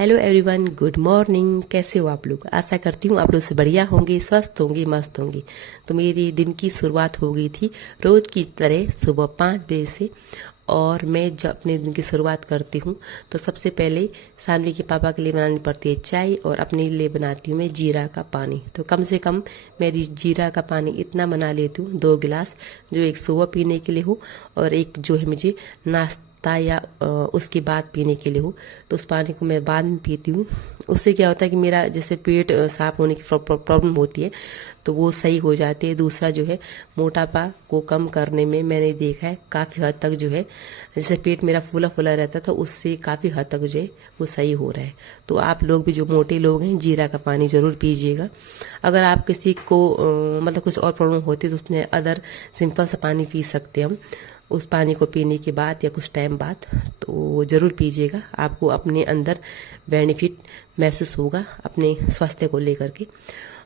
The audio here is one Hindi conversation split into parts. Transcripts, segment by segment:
Hello everyone, good morning. कैसे हो आप लोग? आशा करती हूँ आप लोग से बढ़िया होंगे, स्वस्थ होंगे, मस्त होंगे। तो मेरी दिन की शुरुआत हो गई थी रोज की तरह सुबह 5 बजे से। और मैं जब अपने दिन की शुरुआत करती हूँ तो सबसे पहले सानवी के पापा के लिए बनानी पड़ती है चाय, और अपने लिए बनाती हूँ मैं जीरा का पानी। तो कम से कम मेरी जीरा का पानी इतना बना लेती हूँ, 2 गिलास, जो एक सुबह पीने के लिए हो और एक जो है मुझे नाश्ता या उसके बाद पीने के लिए हो। तो उस पानी को मैं बाद में पीती हूँ। उससे क्या होता है कि मेरा जैसे पेट साफ होने की प्रॉब्लम होती है तो वो सही हो जाती है। दूसरा जो है, मोटापा को कम करने में मैंने देखा है काफ़ी हद तक जो है, जैसे पेट मेरा फूला फूला रहता था उससे काफ़ी हद तक जो है वो सही हो रहा है। तो आप लोग भी जो मोटे लोग हैं जीरा का पानी ज़रूर पीजिएगा। अगर आप किसी को मतलब कुछ और प्रॉब्लम होती है तो उसमें अदर सिंपल सा पानी पी सकते हैं हम। उस पानी को पीने के बाद या कुछ टाइम बाद तो ज़रूर पीजिएगा, आपको अपने अंदर बेनिफिट महसूस होगा अपने स्वास्थ्य को लेकर के।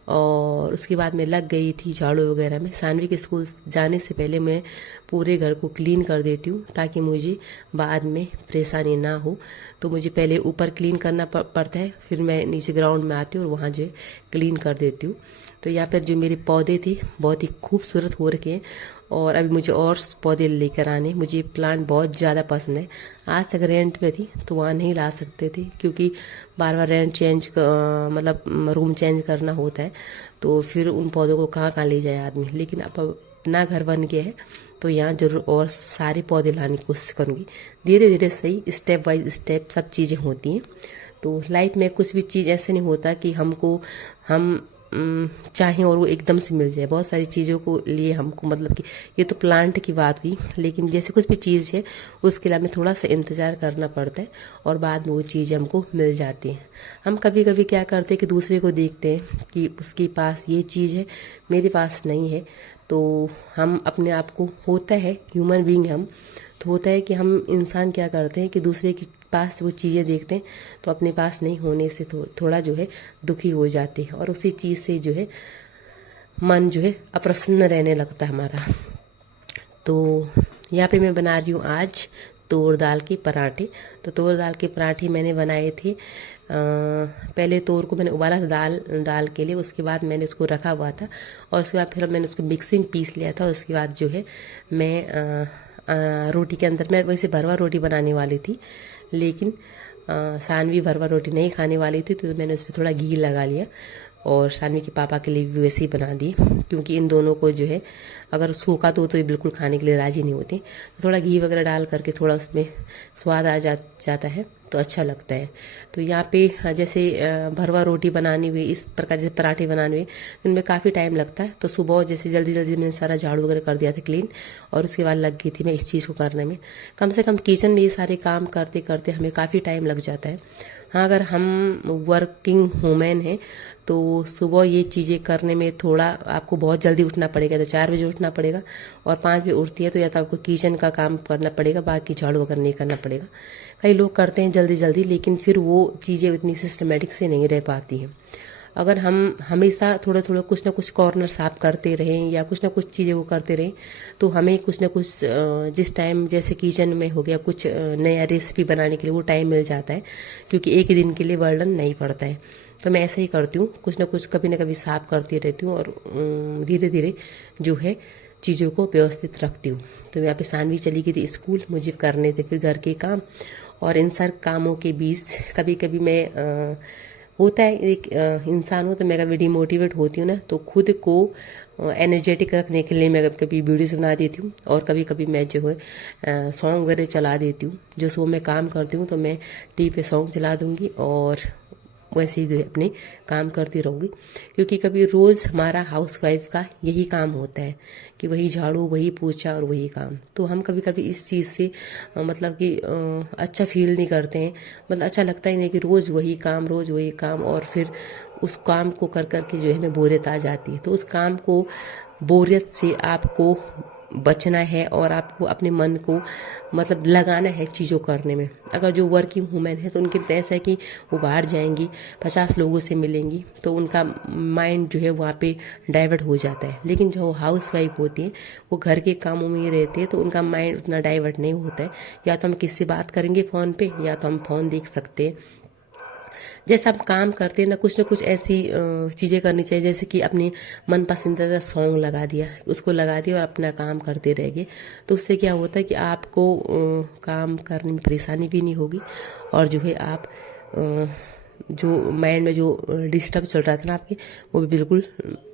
और उसके बाद मैं लग गई थी झाड़ू वगैरह में। सानवी के स्कूल जाने से पहले मैं पूरे घर को क्लीन कर देती हूँ ताकि मुझे बाद में परेशानी ना हो। तो मुझे पहले ऊपर क्लीन करना पड़ता है, फिर मैं नीचे ग्राउंड में आती हूँ और वहाँ जो है क्लीन कर देती हूँ। तो यहाँ पर जो मेरे पौधे थे बहुत ही खूबसूरत हो रखे हैं, और अभी मुझे और पौधे लेकर आने। मुझे प्लांट बहुत ज़्यादा पसंद है। आज तक रेंट पे थी तो वहाँ नहीं ला सकते थे क्योंकि बार बार रेंट चेंज मतलब रूम चेंज करना होता है, तो फिर उन पौधों को कहाँ कहाँ ले जाए आदमी। लेकिन अब अपना घर बन गया है तो यहाँ जरूर और सारे पौधे लाने की कोशिश करूँगी। धीरे धीरे सही, स्टेप बाय स्टेप सब चीज़ें होती हैं। तो लाइफ में कुछ भी चीज़ ऐसे नहीं होता कि हमको हम चाहें और वो एकदम से मिल जाए। बहुत सारी चीज़ों को लिए हमको, मतलब कि ये तो प्लांट की बात हुई, लेकिन जैसे कुछ भी चीज़ है उसके लिए हमें थोड़ा सा इंतज़ार करना पड़ता है और बाद में वो चीज़ हमको मिल जाती है। हम कभी कभी क्या करते हैं कि दूसरे को देखते हैं कि उसके पास ये चीज़ है, मेरे पास नहीं है, तो हम अपने आप को, होता है ह्यूमन बीइंग हम, तो होता है कि हम इंसान क्या करते हैं कि दूसरे के पास वो चीज़ें देखते हैं तो अपने पास नहीं होने से थोड़ा जो है दुखी हो जाते हैं, और उसी चीज़ से जो है मन जो है अप्रसन्न रहने लगता है हमारा। तो यहाँ पे मैं बना रही हूँ आज तूर दाल के पराठे। तो तूर दाल के पराठे मैंने बनाए थे, पहले तूर को मैंने उबाला था दाल के लिए, उसके बाद मैंने उसको रखा हुआ था और उसके बाद फिर मैंने उसको मिक्सिंग पीस लिया था। उसके बाद जो है मैं रोटी के अंदर, मैं वैसे भरवा रोटी बनाने वाली थी लेकिन सानवी भरवा रोटी नहीं खाने वाली थी, तो मैंने उस पर थोड़ा घी लगा लिया और सानवी के पापा के लिए भी वैसे ही बना दी, क्योंकि इन दोनों को जो है अगर सूखा तो ये बिल्कुल खाने के लिए राजी नहीं होते। तो थोड़ा घी वगैरह डाल करके थोड़ा उसमें स्वाद आ जाता है तो अच्छा लगता है। तो यहाँ पे जैसे भरवा रोटी बनानी हुई, इस प्रकार जैसे पराठे बनाने हुए, इनमें काफ़ी टाइम लगता है। तो सुबह जैसे जल्दी जल्दी मैंने सारा झाड़ू वगैरह कर दिया था क्लीन, और उसके बाद लग गई थी मैं इस चीज़ को करने में। कम से कम किचन में ये सारे काम करते करते हमें काफ़ी टाइम लग जाता है। हाँ, अगर हम वर्किंग वूमेन हैं तो सुबह ये चीज़ें करने में थोड़ा आपको बहुत जल्दी उठना पड़ेगा, तो 4 बजे उठना पड़ेगा, और 5 बजे उठती है तो या तो आपको किचन का काम करना पड़ेगा, बाकी झाड़ू वगैरह नहीं करना पड़ेगा। कई लोग करते हैं जल्दी जल्दी, लेकिन फिर वो चीज़ें उतनी सिस्टमेटिक से नहीं रह पाती हैं। अगर हम हमेशा थोड़ा थोड़ा कुछ ना कुछ कॉर्नर साफ करते रहें या कुछ ना कुछ चीज़ें वो करते रहें, तो हमें कुछ ना कुछ जिस टाइम जैसे किचन में हो गया कुछ नया रेसिपी बनाने के लिए वो टाइम मिल जाता है, क्योंकि एक ही दिन के लिए बर्डन नहीं पड़ता है। तो मैं ऐसे ही करती हूँ, कुछ ना कुछ कभी ना कभी साफ करती रहती हूँ और धीरे धीरे जो है चीज़ों को व्यवस्थित रखती हूँ। तो यहाँ पे सानवी चली गई थी स्कूल, मुझे करने थे फिर घर के काम, और इन सब कामों के बीच कभी कभी मैं होता है एक इंसान हो तो मैं कभी डिमोटिवेट होती हूँ ना, तो खुद को एनर्जेटिक रखने के लिए मैं कभी कभी वीडियोस बना देती हूँ, और कभी कभी मैं जो है सॉन्ग वगैरह चला देती हूँ। जो सुबह मैं काम करती हूँ तो मैं टीवी पे सॉन्ग चला दूँगी और वैसे ही जो है अपने काम करती रहूँगी, क्योंकि कभी रोज़ हमारा हाउसवाइफ का यही काम होता है कि वही झाड़ू, वही पोछा और वही काम। तो हम कभी कभी इस चीज़ से मतलब कि अच्छा फील नहीं करते हैं, मतलब अच्छा लगता ही नहीं कि रोज़ वही काम, रोज़ वही काम, और फिर उस काम को कर कर के जो है हमें बोरियत आ जाती है। तो उस काम को, बोरियत से आपको बचना है और आपको अपने मन को मतलब लगाना है चीज़ों करने में। अगर जो वर्किंग वूमेन है तो उनके लिए ऐसा है कि वो बाहर जाएंगी, 50 लोगों से मिलेंगी, तो उनका माइंड जो है वहाँ पे डाइवर्ट हो जाता है। लेकिन जो हाउस वाइफ होती है वो घर के कामों में ही रहती है, तो उनका माइंड उतना डाइवर्ट नहीं होता है। या तो हम किससे बात करेंगे फ़ोन पे, या तो हम फ़ोन देख सकते हैं, जैसे आप काम करते हैं ना कुछ ऐसी चीज़ें करनी चाहिए, जैसे कि अपनी मन पसंदीदा सॉन्ग लगा दिया, उसको लगा दिया और अपना काम करते रह गए। तो उससे क्या होता है कि आपको काम करने में परेशानी भी नहीं होगी, और जो है आप जो माइंड में जो डिस्टर्ब चल रहा था ना आपके, वो भी बिल्कुल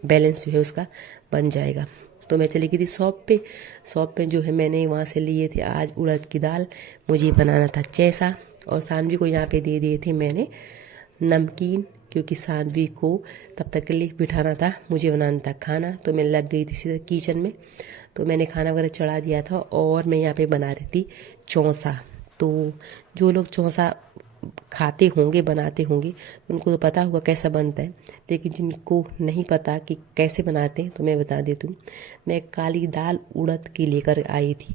बैलेंस जो है उसका बन जाएगा। तो मैं चली गई थी शॉप पे जो है मैंने वहाँ से लिए थे आज उड़द की दाल, मुझे बनाना था चैसा, और सानवी को यहाँ पे दे दिए थे मैंने नमकीन, क्योंकि सानवी को तब तक के लिए बिठाना था, मुझे बनाना था खाना। तो मैं लग गई थी सीधा किचन में, तो मैंने खाना वगैरह चढ़ा दिया था और मैं यहाँ पे बना रही थी चौंसा। तो जो लोग चौंसा खाते होंगे बनाते होंगे उनको तो पता होगा कैसा बनता है, लेकिन जिनको नहीं पता कि कैसे बनाते हैं तो मैं बता देती हूँ। मैं काली दाल उड़द की लेकर आई थी,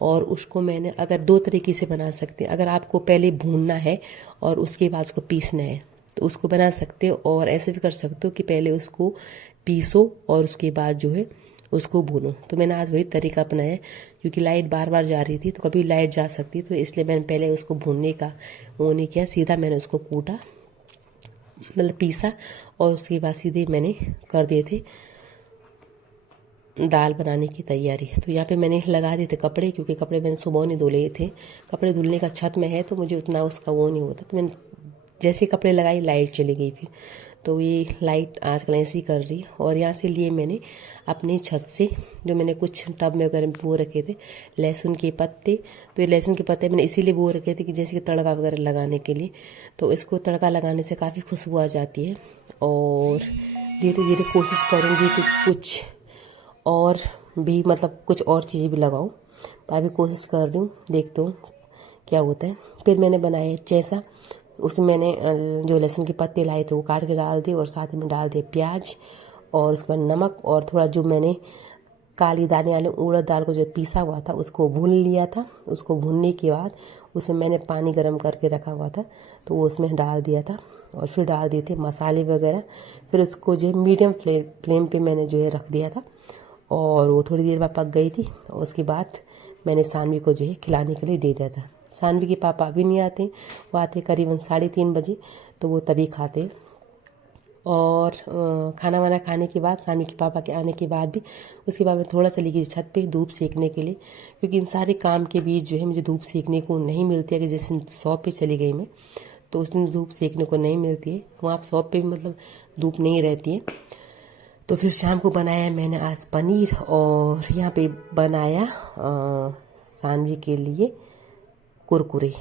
और उसको मैंने अगर दो तरीके से बना सकते हैं, अगर आपको पहले भूनना है और उसके बाद उसको पीसना है तो उसको बना सकते हो, और ऐसे भी कर सकते हो कि पहले उसको पीसो और उसके बाद जो है उसको भूनो। तो मैंने आज वही तरीका अपनाया, क्योंकि लाइट बार बार जा रही थी तो कभी लाइट जा सकती, तो इसलिए मैंने पहले उसको भूनने का वो नहीं किया, सीधा मैंने उसको कूटा, मतलब पीसा, और उसके बाद सीधे मैंने कर दिए थे दाल बनाने की तैयारी। तो यहाँ पे मैंने लगा दिए थे कपड़े, क्योंकि कपड़े मैंने सुबह नहीं धुले थे, कपड़े धुलने का छत में है तो मुझे उतना उसका वो नहीं होता। तो मैंने जैसे कपड़े लगाई लाइट चली गई फिर, तो ये लाइट आजकल ऐसी कर रही। और यहाँ से लिए मैंने अपनी छत से, जो मैंने कुछ टब में वगैरह बो रखे थे लहसुन के पत्ते, तो ये लहसुन के पत्ते मैंने इसीलिए बो रखे थे कि जैसे कि तड़का वगैरह लगाने के लिए, तो इसको तड़का लगाने से काफ़ी खुशबू आ जाती है। और धीरे धीरे कोशिश करूँगी कि कुछ और भी, मतलब कुछ और चीज़ें भी लगाऊं, पर अभी कोशिश कर रही हूँ, देखते हूँ क्या होता है। फिर मैंने बनाया चैसा, उसमें मैंने जो लहसुन के पत्ते लाए थे वो काट के डाल दिए, और साथ में डाल दिए प्याज, और उसके बाद नमक, और थोड़ा जो मैंने काली दाने वाले उड़द दाल को जो पीसा हुआ था उसको भून लिया था। उसको भूनने के बाद उसमें मैंने पानी गर्म करके रखा हुआ था तो वो उसमें डाल दिया था, और फिर डाल दिए थे मसाले वगैरह। फिर उसको जो मीडियम फ्लेम पे मैंने जो है रख दिया था, और वो थोड़ी देर बाद पक गई थी। और उसके बाद मैंने सानवी को जो है खिलाने के लिए दे दिया था। सानवी के पापा अभी नहीं आते, वो आते करीबन 3:30 बजे, तो वो तभी खाते। और खाना वाना खाने के बाद, सानवी के पापा के आने के बाद भी, उसके बाद मैं थोड़ा चली गई छत पे धूप सेकने के लिए, क्योंकि इन सारे काम के बीच जो है मुझे धूप सेकने को नहीं मिलती है। कि जिस दिन शॉप पे चली गई मैं तो उस दिन धूप सेकने को नहीं मिलती है, वहाँ शॉप पे भी मतलब धूप नहीं रहती है। तो फिर शाम को बनाया मैंने आज पनीर, और यहाँ पे बनाया सानवी के लिए कुरकुरे।